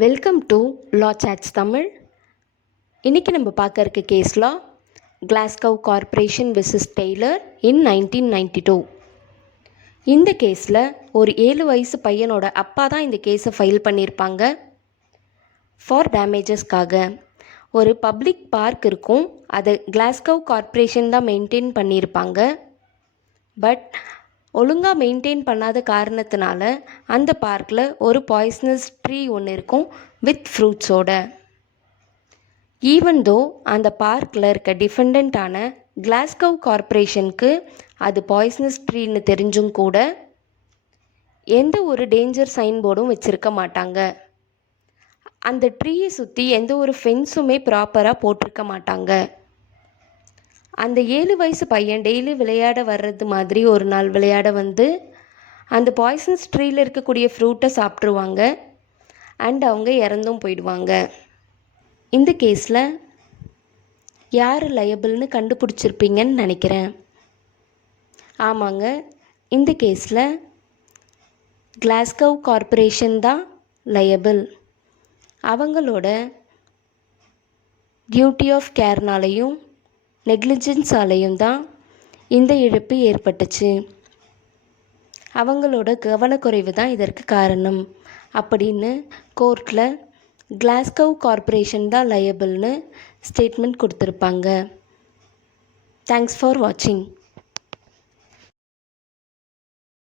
Welcome to லா சாட்ஸ் தமிழ். இன்றைக்கி நம்ம பார்க்க இருக்க கேஸ் லா கிளாஸ்கோ கார்ப்பரேஷன் வெர்சஸ் டெய்லர் இன் 1992. இந்த கேஸில் ஒரு 7 வயசு பையனோட அப்பா தான் இந்த கேஸை ஃபைல் பண்ணியிருப்பாங்க. ஃபார் டேமேஜஸ்க்காக ஒரு பப்ளிக் பார்க் இருக்கும், அதை கிளாஸ்கோ கார்ப்பரேஷன் தான் மெயின்டைன் பண்ணியிருப்பாங்க. பட் ஒழுங்காக மெயின்டைன் பண்ணாத காரணத்தினால அந்த பார்க்கில் ஒரு பாய்ஸ்னஸ் ட்ரீ ஒன்று இருக்கும் வித் ஃப்ரூட்ஸோட. ஈவன் தோ அந்த பார்க்கில் இருக்க டிஃபெண்டண்ட்டான கிளாஸ்கோ கார்ப்பரேஷனுக்கு அது பாய்ஸ்னஸ் ட்ரீன்னு தெரிஞ்சும் கூட எந்த ஒரு டேஞ்சர் சைன் போர்டும் வச்சுருக்க மாட்டாங்க. அந்த ட்ரீயை சுற்றி எந்த ஒரு ஃபென்ஸுமே ப்ராப்பராக போட்டிருக்க மாட்டாங்க. அந்த 7 வயசு பையன் டெய்லி விளையாட வர்றது மாதிரி ஒரு நாள் விளையாட வந்து அந்த பாய்சன்ஸ் ட்ரீயில் இருக்கக்கூடிய ஃப்ரூட்டை சாப்பிட்ருவாங்க அண்ட் அவங்க இறந்தும் போயிடுவாங்க. இந்த கேஸில் யார் லயபிள்னு கண்டுபிடிச்சிருப்பீங்கன்னு நினைக்கிறேன். ஆமாங்க, இந்த கேஸில் கிளாஸ்கோ கார்ப்பரேஷன் தான் லயபிள். அவங்களோட டியூட்டி ஆஃப் கேர்னாலையும் நெக்லிஜென்ஸாலையும் தான் இந்த இழப்பு ஏற்பட்டுச்சு. அவங்களோட கவனக்குறைவு தான் இதற்கு காரணம் அப்படின்னு கோர்ட்டில் கிளாஸ்கோ கார்ப்பரேஷன் தான் லயபிள்னு ஸ்டேட்மெண்ட் கொடுத்துருப்பாங்க. தேங்க்ஸ் ஃபார் வாட்சிங்.